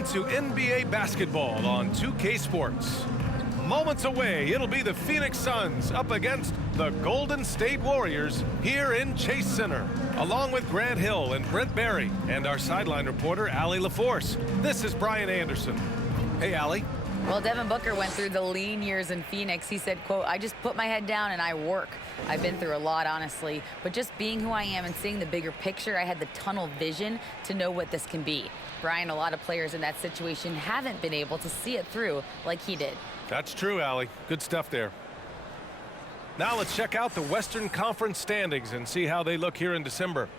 on to NBA basketball on 2K Sports. Moments away, it'll be the Phoenix Suns up against the Golden State Warriors here in Chase Center, along with Grant Hill and Brent Barry and our sideline reporter, Allie LaForce. This is Brian Anderson. Hey, Allie. Well, Devin Booker went through the lean years in Phoenix. He said, quote, "I just put my head down and I work." I've been through a lot, honestly, but just being who I am and seeing the bigger picture, I had the tunnel vision to know what this can be. Brian, a lot of players in that situation haven't been able to see it through like he did. That's true, Allie. Good stuff there. Now let's check out the Western Conference standings and see how they look here in December.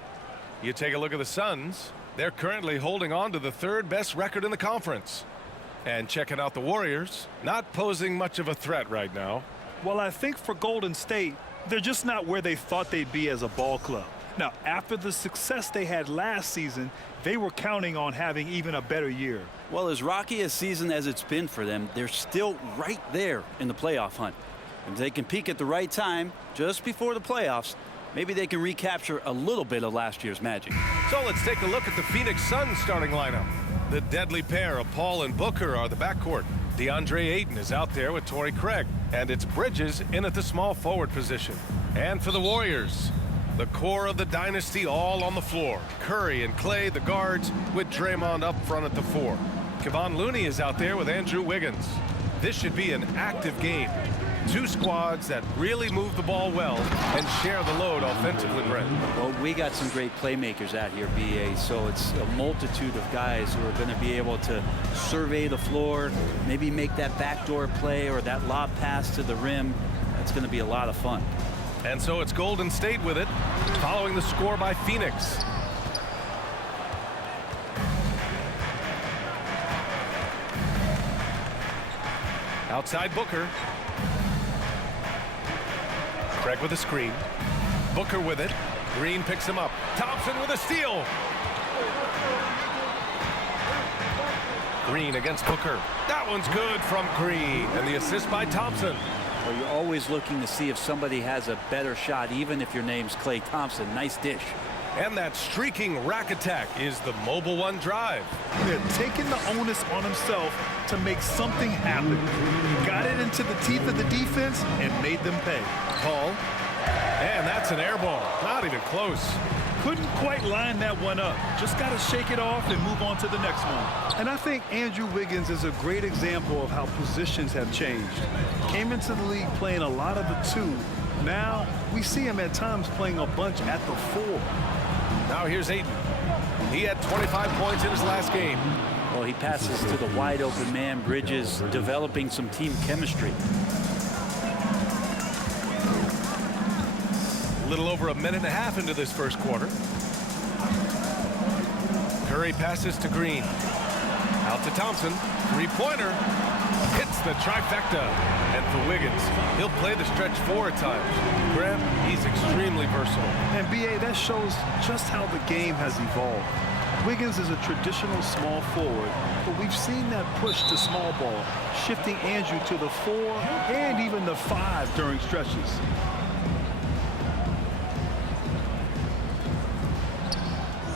You take a look at the Suns. They're currently holding on to the third best record in the conference. And checking out the Warriors, not posing much of a threat right now. Well, I think for Golden State, they're just not where they thought they'd be as a ball club. Now, after the success they had last season, they were counting on having even a better year. Well, as rocky a season as it's been for them, they're still right there in the playoff hunt. If they can peak at the right time, just before the playoffs, maybe they can recapture a little bit of last year's magic. So let's take a look at the Phoenix Suns starting lineup. The deadly pair of Paul and Booker are the backcourt. DeAndre Ayton is out there with Torrey Craig, and it's Bridges in at the small forward position. And for the Warriors, the core of the dynasty all on the floor. Curry and Clay, the guards, with Draymond up front at the 4. Kevon Looney is out there with Andrew Wiggins. This should be an active game. Two squads that really move the ball well and share the load offensively, Brent. Well, we got some great playmakers out here, BA, so it's a multitude of guys who are going to be able to survey the floor, maybe make that backdoor play or that lob pass to the rim. That's going to be a lot of fun. And so it's Golden State with it, following the score by Phoenix. Outside Booker. Craig with a screen. Booker with it. Green picks him up. Thompson with a steal. Green against Booker. That one's good from Green. And the assist by Thompson. Well, you're always looking to see if somebody has a better shot, even if your name's Klay Thompson. Nice dish. And that streaking rack attack is the Mobile One drive. They're taking the onus on himself to make something happen. Got it into the teeth of the defense and made them pay. Paul. And that's an air ball. Not even close. Couldn't quite line that one up. Just got to shake it off and move on to the next one. And I think Andrew Wiggins is a great example of how positions have changed. Came into the league playing a lot of the 2. Now we see him at times playing a bunch at the 4. Now here's Ayton. He had 25 points in his last game. Well, he passes to the wide open man. Bridges developing some team chemistry. A little over a minute and a half into this first quarter. Curry passes to Green. Out to Thompson. Three-pointer. Hits the trifecta. And for Wiggins, he'll play the stretch 4 at times. Graham, he's extremely versatile. And BA, that shows just how the game has evolved. Wiggins is a traditional small forward, but we've seen that push to small ball, shifting Andrew to the 4 and even the 5 during stretches.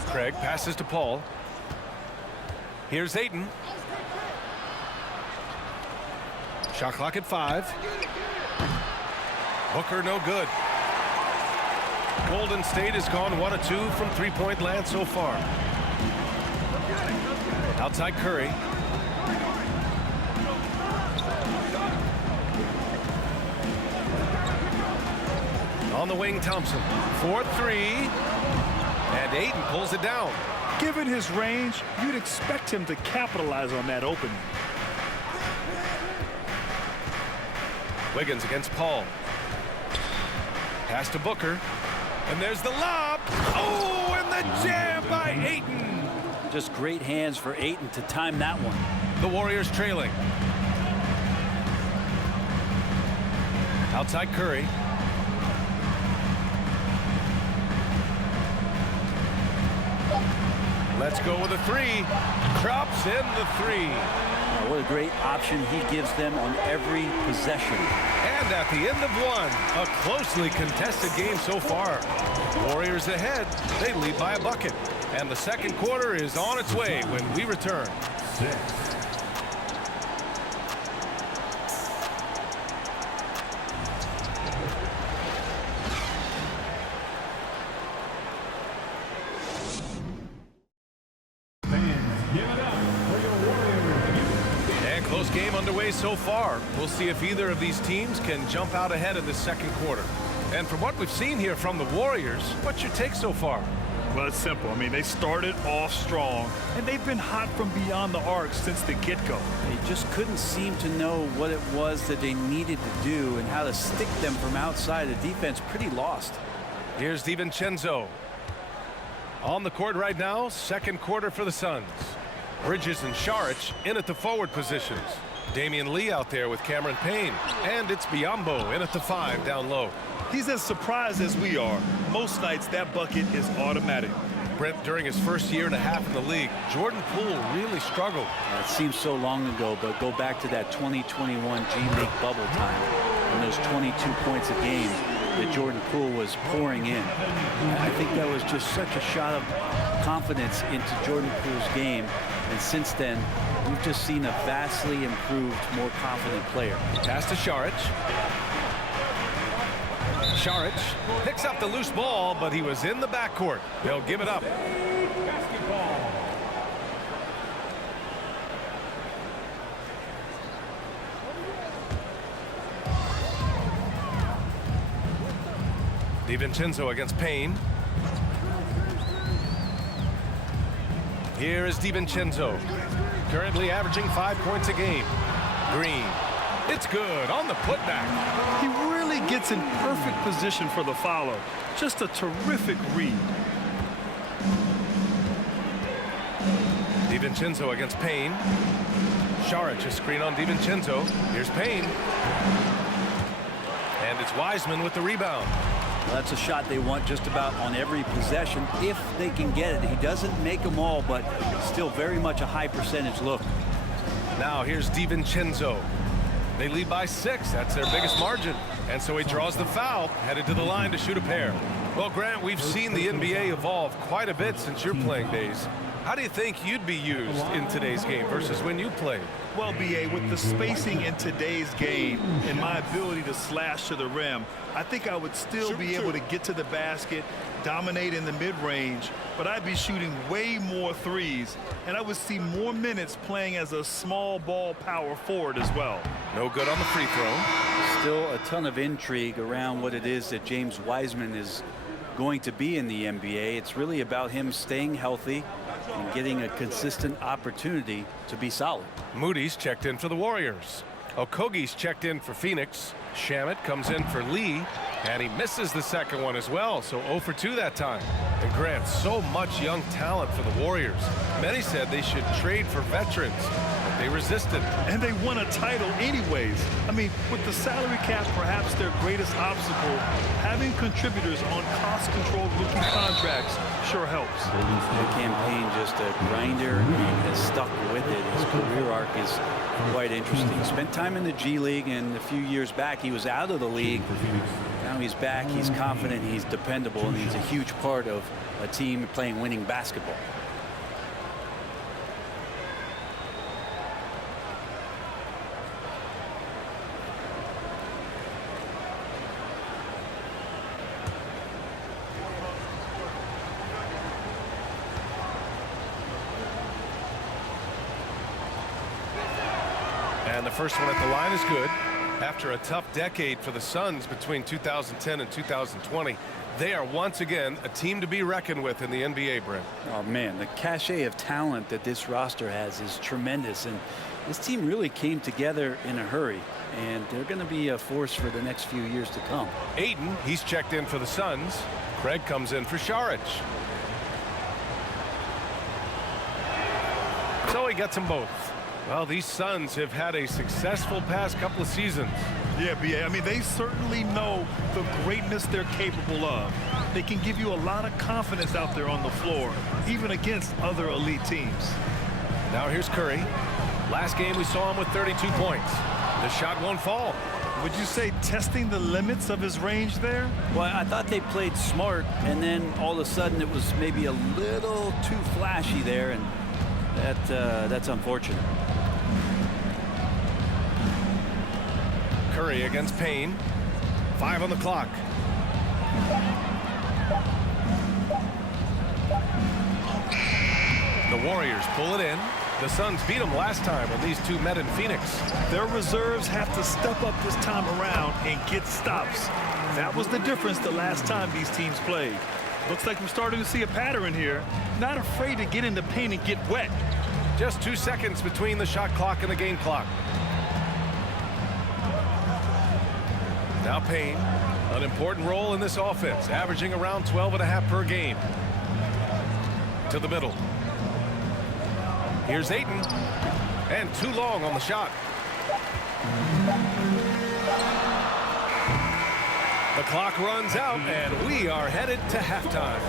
Craig passes to Paul. Here's Ayton. Shot clock at 5. Booker no good. Golden State has gone 1 of 2 from three-point land so far. Outside Curry. On the wing, Thompson. 4-3. And Ayton pulls it down. Given his range, you'd expect him to capitalize on that opening. Wiggins against Paul. Pass to Booker. And there's the lob. Oh, and the jam by Ayton. Just great hands for Ayton to time that one. The Warriors trailing. Outside Curry. Let's go with a 3. Drops in the 3. Oh, what a great option he gives them on every possession. And at the end of 1, a closely contested game so far. Warriors ahead. They lead by a bucket. And the second quarter is on its way when we return. 6. And close game underway so far. We'll see if either of these teams can jump out ahead in the second quarter. And from what we've seen here from the Warriors, what's your take so far? Well, it's simple. I mean, they started off strong, and they've been hot from beyond the arc since the get-go. They just couldn't seem to know what it was that they needed to do and how to stick them from outside. The defense pretty lost. Here's DiVincenzo. On the court right now, second quarter for the Suns. Bridges and Saric in at the forward positions. Damian Lee out there with Cameron Payne. And it's Biyombo in at the 5 down low. He's as surprised as we are. Most nights, that bucket is automatic. Brent, during his first year and a half in the league, Jordan Poole really struggled. It seems so long ago, but go back to that 2021 G League bubble time and those 22 points a game that Jordan Poole was pouring in. I think that was just such a shot of confidence into Jordan Poole's game. And since then, we've just seen a vastly improved, more confident player. Pass to Saric. Saric picks up the loose ball, but he was in the backcourt. They'll give it up. DiVincenzo against Payne. Here is DiVincenzo, currently averaging 5 points a game. Green. It's good on the putback. He really gets in perfect position for the follow. Just a terrific read. DiVincenzo against Payne. Saric, a screen on DiVincenzo. Here's Payne. And it's Wiseman with the rebound. Well, that's a shot they want just about on every possession if they can get it. He doesn't make them all, but still very much a high percentage look. Now here's DiVincenzo. They lead by 6. That's their biggest margin. And so he draws the foul, headed to the line to shoot a pair. Well, Grant, we've seen the NBA evolve quite a bit since your playing days. How do you think you'd be used in today's game versus when you played? Well, B.A., with the spacing in today's game and my ability to slash to the rim, I think I would still be able to get to the basket, dominate in the mid-range, but I'd be shooting way more threes, and I would see more minutes playing as a small ball power forward as well. No good on the free throw. Still a ton of intrigue around what it is that James Wiseman is going to be in the NBA. It's really about him staying healthy and getting a consistent opportunity to be solid. Moody's checked in for the Warriors. Okogie's checked in for Phoenix. Shamet comes in for Lee, and he misses the second one as well, so 0 for 2 that time. And Grant, so much young talent for the Warriors. Many said they should trade for veterans, but they resisted. And they won a title anyways. I mean, with the salary cap perhaps their greatest obstacle, having contributors on cost-controlled rookie contracts sure helps. Campaign just a grinder and has stuck with it. His career arc is quite interesting. Spent time in the G League, and a few years back he was out of the league. Now he's back, he's confident, he's dependable, and he's a huge part of a team playing winning basketball. And the first one at the line is good. After a tough decade for the Suns between 2010 and 2020, they are once again a team to be reckoned with in the NBA, Brent. Oh man, the cachet of talent that this roster has is tremendous, and this team really came together in a hurry, and they're going to be a force for the next few years to come. Ayton, he's checked in for the Suns. Craig comes in for Saric. So he gets them both. Well, these Suns have had a successful past couple of seasons. Yeah, B.A. I mean, they certainly know the greatness they're capable of. They can give you a lot of confidence out there on the floor, even against other elite teams. Now here's Curry. Last game we saw him with 32 points. The shot won't fall. Would you say testing the limits of his range there? Well, I thought they played smart, and then all of a sudden it was maybe a little too flashy there, and That's unfortunate. Curry against Payne. 5 on the clock. The Warriors pull it in. The Suns beat them last time when these two met in Phoenix. Their reserves have to step up this time around and get stops. That was the difference the last time these teams played. Looks like we're starting to see a pattern here. Not afraid to get in the paint and get wet. Just 2 seconds between the shot clock and the game clock. Now Payne, an important role in this offense, averaging around 12.5 per game. To the middle. Here's Ayton, and too long on the shot. The clock runs out, and we are headed to halftime.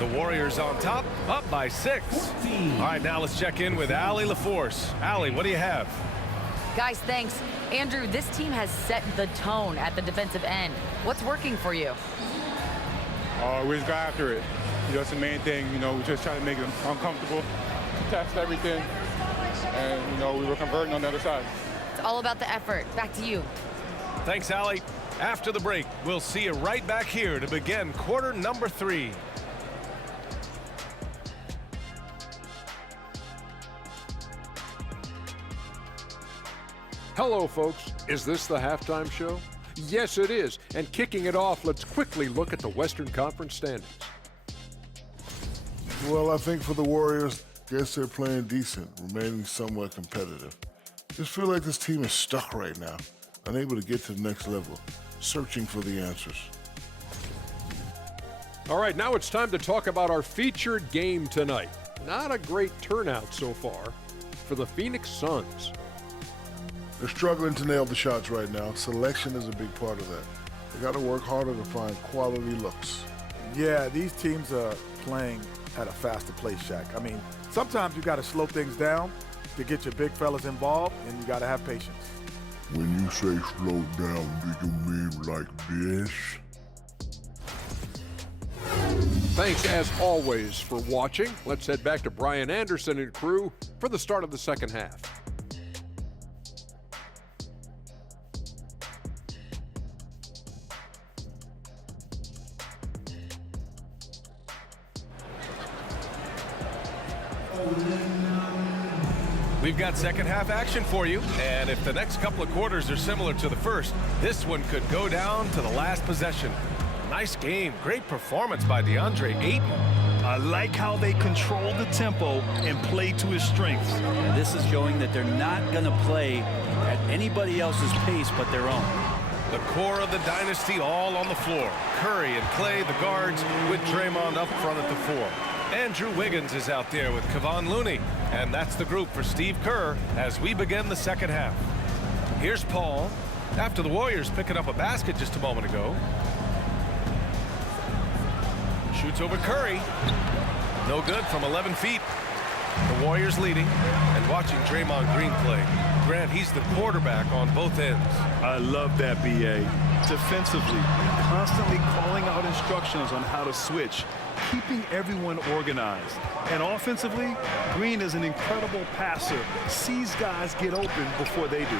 The Warriors on top, up by 6. All right, now let's check in with Allie LaForce. Allie, what do you have? Guys, thanks. Andrew, this team has set the tone at the defensive end. What's working for you? We just got after it. That's the main thing. We just try to make them uncomfortable, test everything, and, we were converting on the other side. It's all about the effort. Back to you. Thanks, Allie. After the break, we'll see you right back here to begin quarter number 3. Hello, folks. Is this the halftime show? Yes, it is. And kicking it off, let's quickly look at the Western Conference standings. Well, I think for the Warriors, guess they're playing decent, remaining somewhat competitive. Just feel like this team is stuck right now, unable to get to the next level, searching for the answers. All right, now it's time to talk about our featured game tonight. Not a great turnout so far for the Phoenix Suns. They're struggling to nail the shots right now. Selection is a big part of that. They got to work harder to find quality looks. Yeah, these teams are playing at a faster pace, Shaq. I mean, sometimes you got to slow things down to get your big fellas involved, and you got to have patience. When you say slow down, do you mean like this? Thanks, as always, for watching. Let's head back to Brian Anderson and crew for the start of the second half. We've got second half action for you, and if the next couple of quarters are similar to the first, this one could go down to the last possession. Nice game, great performance by DeAndre Ayton. I like how they control the tempo and play to his strengths. And this is showing that they're not going to play at anybody else's pace but their own. The core of the dynasty all on the floor. Curry and Clay, the guards, with Draymond up front at the 4. Andrew Wiggins is out there with Kevon Looney. And that's the group for Steve Kerr as we begin the second half. Here's Paul, after the Warriors picking up a basket just a moment ago. Shoots over Curry. No good from 11 feet. The Warriors leading and watching Draymond Green play. Grant, he's the quarterback on both ends. I love that, B.A. Defensively, constantly calling out instructions on how to switch, keeping everyone organized. And offensively, Green is an incredible passer, sees guys get open before they do.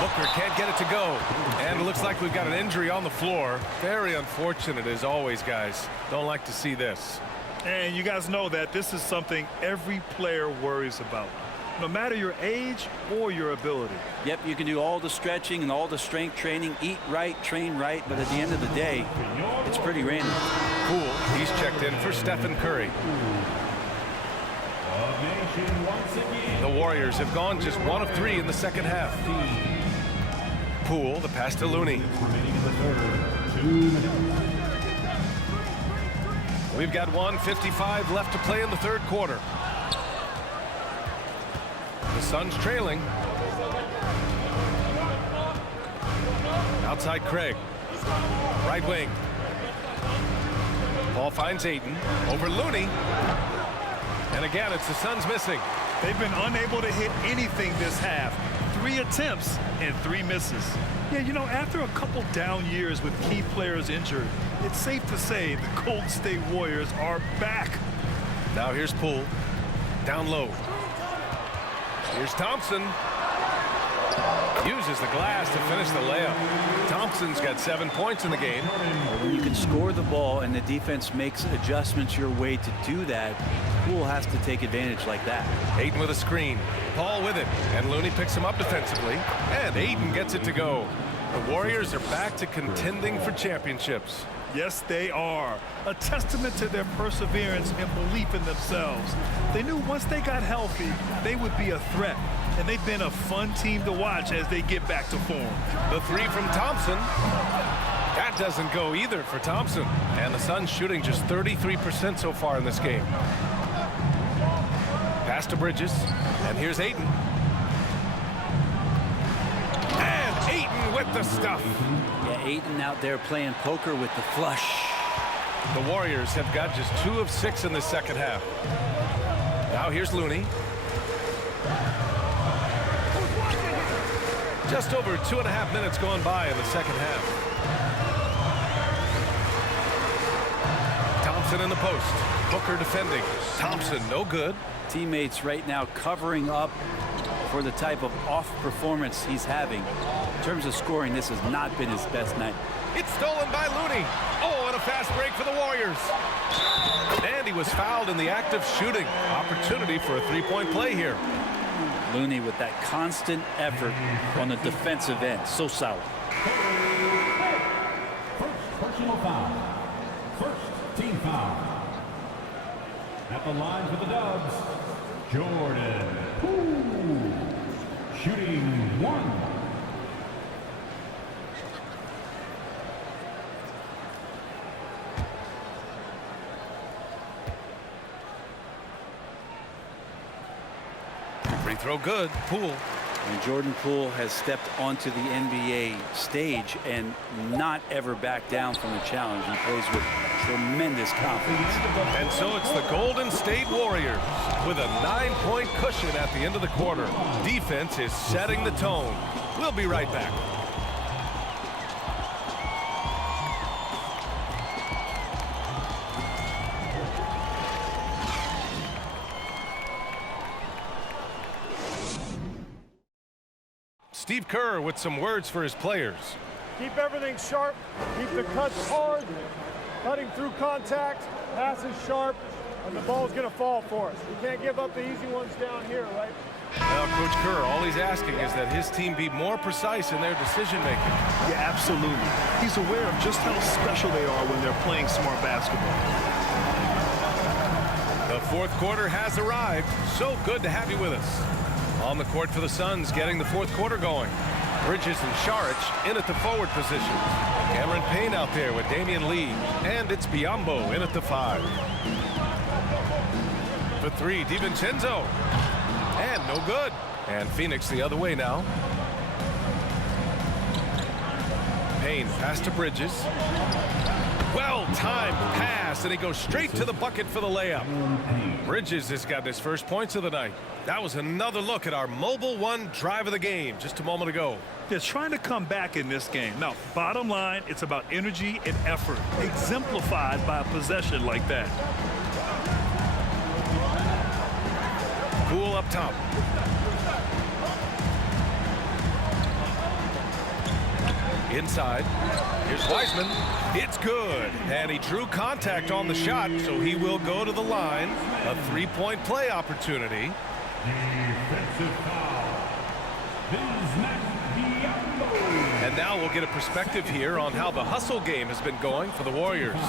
Booker can't get it to go. And it looks like we've got an injury on the floor. Very unfortunate as always, guys. Don't like to see this. And you guys know that this is something every player worries about, no matter your age or your ability. Yep, you can do all the stretching and all the strength training, eat right, train right, but at the end of the day, it's pretty random. Poole, he's checked in for Stephen Curry. The Warriors have gone just 1 of 3 in the second half. Poole, the pass to Looney. We've got 1:55 left to play in the third quarter. The Suns trailing. Outside Craig. Right wing. Ball finds Ayton. Over Looney. And again, it's the Suns missing. They've been unable to hit anything this half. 3 attempts and 3 misses. Yeah, you know, after a couple down years with key players injured, it's safe to say the Golden State Warriors are back. Now here's Poole. Down low. Here's Thompson. Uses the glass to finish the layup. Thompson's got 7 points in the game. When you can score the ball and the defense makes adjustments your way to do that, Poole has to take advantage like that. Ayton with a screen. Paul with it. And Looney picks him up defensively. And Ayton gets it to go. The Warriors are back to contending for championships. Yes, they are. A testament to their perseverance and belief in themselves. They knew once they got healthy, they would be a threat. And they've been a fun team to watch as they get back to form. The three from Thompson. That doesn't go either for Thompson. And the Suns shooting just 33% so far in this game. Pass to Bridges. And here's Ayton. And Ayton with the stuff. Yeah, Ayton out there playing poker with the flush. The Warriors have got just 2 of 6 in the second half. Now here's Looney. Just over 2.5 minutes going by in the second half. Thompson in the post. Booker defending. Thompson no good. Teammates right now covering up for the type of off performance he's having. In terms of scoring, this has not been his best night. It's stolen by Looney. Oh, and a fast break for the Warriors. And he was fouled in the act of shooting. Opportunity for a three-point play here. Looney with that constant effort on the defensive end. So solid. First personal foul. First team foul. At the line for the Dubs, Jordan Poole. Shooting 1. Free throw good. Poole. And Jordan Poole has stepped onto the NBA stage and not ever backed down from the challenge. He plays with tremendous confidence. And so it's the Golden State Warriors with a 9-point cushion at the end of the quarter. Defense is setting the tone. We'll be right back. Steve Kerr with some words for his players. Keep everything sharp. Keep the cuts hard. Cutting through contact. Passes sharp. And the ball's going to fall for us. We can't give up the easy ones down here, right? Now, Coach Kerr, all he's asking is that his team be more precise in their decision-making. Yeah, absolutely. He's aware of just how special they are when they're playing smart basketball. The fourth quarter has arrived. So good to have you with us. On the court for the Suns, getting the fourth quarter going. Bridges and Saric in at the forward positions. Cameron Payne out there with Damian Lee. And it's Biyombo in at the 5. For 3, DiVincenzo. And no good. And Phoenix the other way now. Payne pass to Bridges. Well-timed pass, and he goes straight to the bucket for the layup. Bridges has got his first points of the night. That was another look at our Mobile One drive of the game just a moment ago. They're trying to come back in this game. Now, bottom line, it's about energy and effort, exemplified by a possession like that. Poole up top. Inside. Here's Wiseman. It's good. And he drew contact on the shot, so he will go to the line. A three-point play opportunity. Defensive foul. Bismack Biyombo. And now we'll get a perspective here on how the hustle game has been going for the Warriors.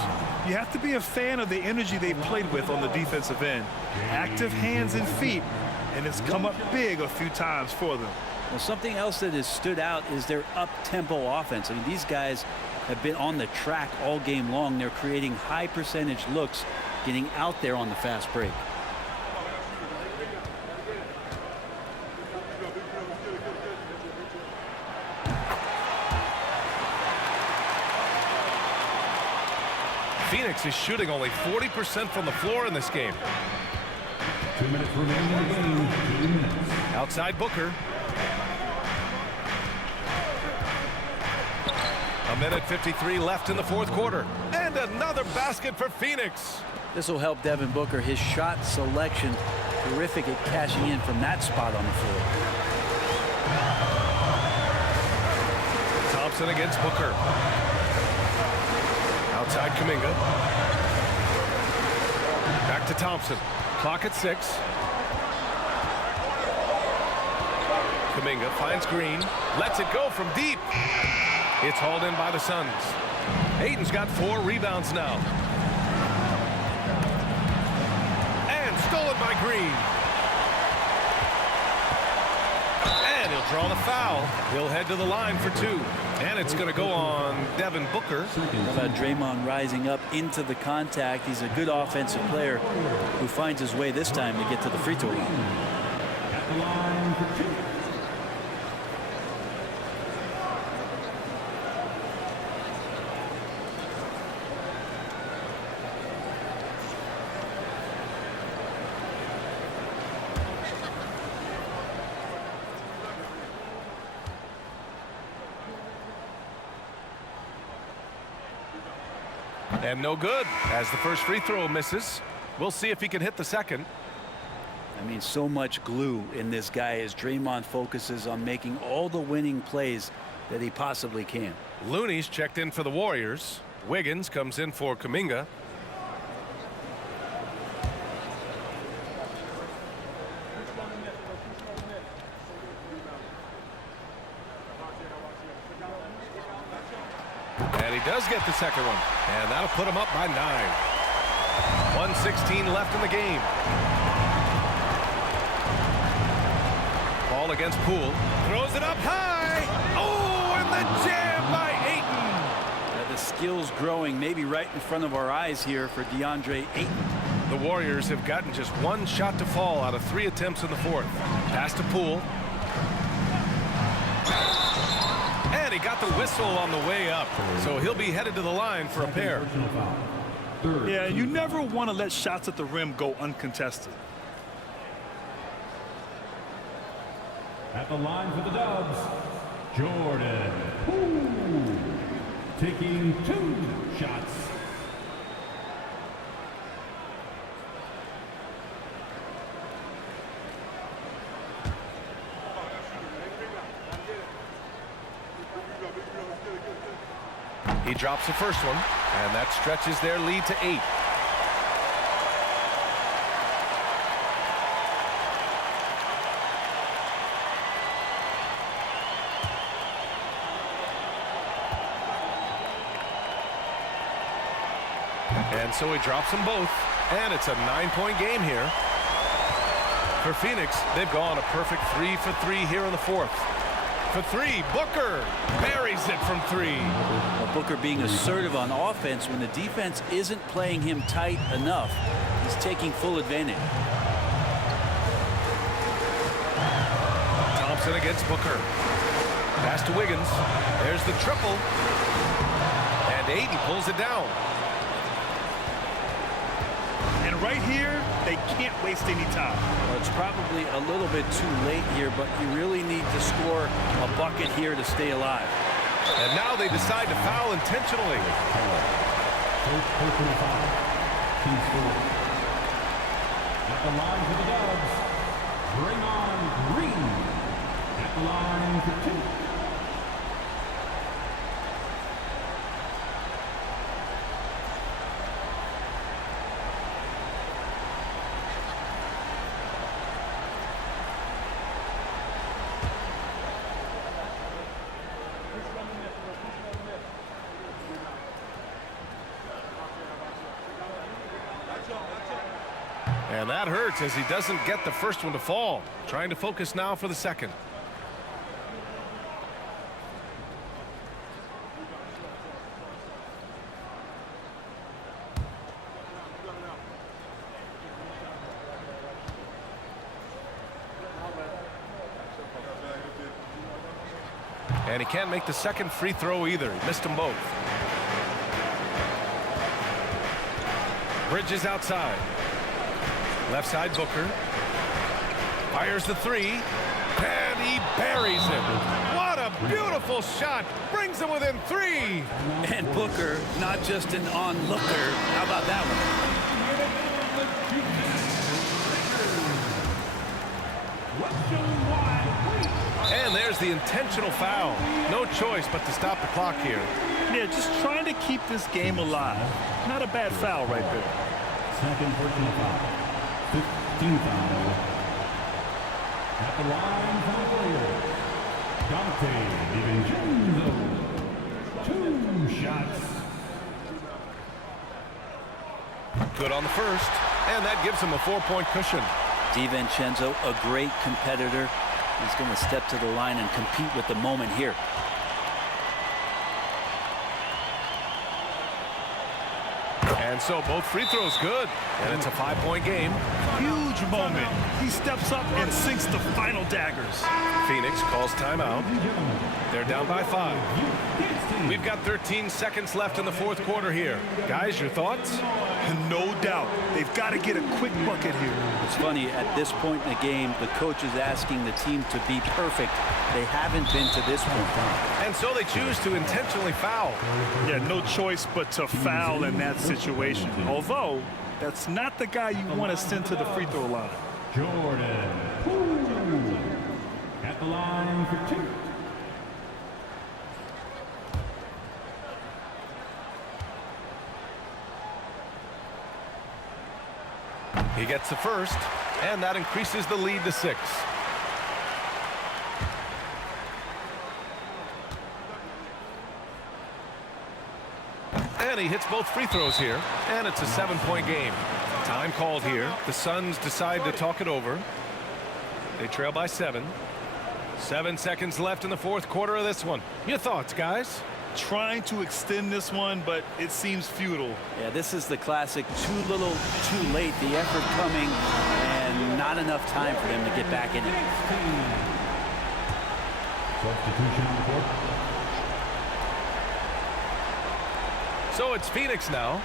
You have to be a fan of the energy they've played with on the defensive end. Active hands and feet, and it's come up big a few times for them. Well, something else that has stood out is their up-tempo offense. I mean, these guys have been on the track all game long. They're creating high percentage looks, getting out there on the fast break. Phoenix is shooting only 40% from the floor in this game. 2 minutes remaining in the game. 2 minutes. Outside Booker. A minute 53 left in the fourth quarter. And another basket for Phoenix. This will help Devin Booker. His shot selection terrific at cashing in from that spot on the floor. Thompson against Booker. Outside Kuminga. Back to Thompson. Clock at 6. Kuminga finds Green. Lets it go from deep. It's hauled in by the Suns. Ayton's got 4 rebounds now. And stolen by Green. And he'll draw the foul. He'll head to the line for 2. And it's going to go on Devin Booker. How about Draymond rising up into the contact? He's a good offensive player who finds his way this time to get to the free throw line. At the line for 2. And no good as the first free throw misses. We'll see if he can hit the second. I mean, so much glue in this guy as Draymond focuses on making all the winning plays that he possibly can. Looney's checked in for the Warriors. Wiggins comes in for Kuminga. And he does get the second one. And that'll put him up by 9. 1:16 left in the game. Ball against Poole. Throws it up high. Oh, and the jam by Ayton. The skills growing maybe right in front of our eyes here for DeAndre Ayton. The Warriors have gotten just 1 shot to fall out of 3 attempts in the 4th. Pass to Poole. And he got the whistle on the way up. So he'll be headed to the line for a pair. Yeah, you never want to let shots at the rim go uncontested. At the line for the Dubs, Jordan Poole, taking 2 shots. He drops the first one, and that stretches their lead to 8. And so he drops them both, and it's a 9-point game here. For Phoenix, they've gone a perfect 3 for 3 here in the 4th. For 3, Booker buries it from 3. Well, Booker being assertive on offense when the defense isn't playing him tight enough. He's taking full advantage. Thompson against Booker. Pass to Wiggins. There's the triple. And Ayton pulls it down. And right here, they can't waste any time. Well, it's probably a little bit too late here, but you really need to score a bucket here to stay alive. And now they decide to foul intentionally. First personal foul. Team score. At the line for the Dubs, Draymond Green. At the line for 2. And that hurts as he doesn't get the first one to fall. Trying to focus now for the second. And he can't make the second free throw either. He missed them both. Bridges outside. Left side, Booker. Fires the 3. And he buries it. What a beautiful shot. Brings him within 3. And Booker, not just an onlooker. How about that one? there's the intentional foul. No choice but to stop the clock here. Yeah, just trying to keep this game alive. Not a bad foul right there. Second personal foul. 15 foul. At the line for the Warriors, Dante DiVincenzo. 2 shots. Good on the first, and that gives him a 4-point cushion. DiVincenzo, a great competitor. He's going to step to the line and compete with the moment here. And so both free throws good, and it's a 5-point game. Huge moment. He steps up and sinks the final daggers. Phoenix calls timeout. They're down by 5. We've got 13 seconds left in the fourth quarter here. Guys, your thoughts? No doubt. They've got to get a quick bucket here. It's funny, at this point in the game, the coach is asking the team to be perfect. They haven't been to this point. And so they choose to intentionally foul. Yeah, no choice but to foul in that situation. Although, that's not the guy you want to send to the free throw line. Jordan Poole at the line for 2. He gets the first, and that increases the lead to 6. And he hits both free throws here, and it's a 7-point game. Time called here. The Suns decide to talk it over. They trail by 7. 7 seconds left in the fourth quarter of this one. Your thoughts, guys? Trying to extend this one, but it seems futile. Yeah, this is the classic too little, too late. The effort coming, and not enough time for them to get back in it. Substitution on the court. So it's Phoenix now.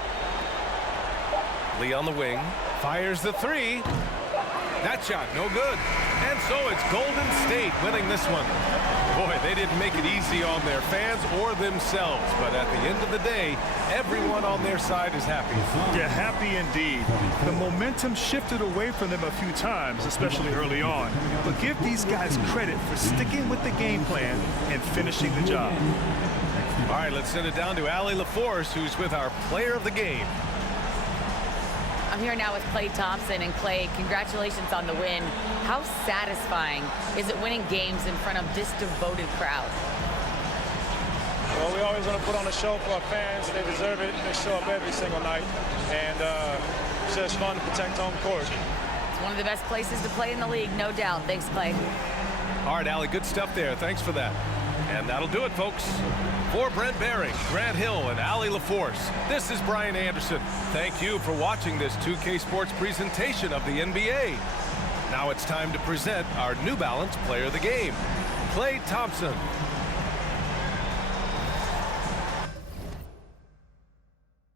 Lee on the wing. Fires the 3. That shot, no good. And so it's Golden State winning this one. Boy, they didn't make it easy on their fans or themselves. But at the end of the day, everyone on their side is happy. Yeah, happy indeed. The momentum shifted away from them a few times, especially early on. But give these guys credit for sticking with the game plan and finishing the job. All right, let's send it down to Allie LaForce, who's with our player of the game. I'm here now with Klay Thompson. And Klay, congratulations on the win. How satisfying is it winning games in front of this devoted crowd? Well, we always want to put on a show for our fans. They deserve it. They show up every single night. And it's just fun to protect home court. It's one of the best places to play in the league, no doubt. Thanks, Klay. All right, Allie, good stuff there. Thanks for that. And that'll do it, folks. For Brent Behring, Grant Hill, and Allie LaForce, this is Brian Anderson. Thank you for watching this 2K Sports presentation of the NBA. Now it's time to present our New Balance Player of the Game, Klay Thompson.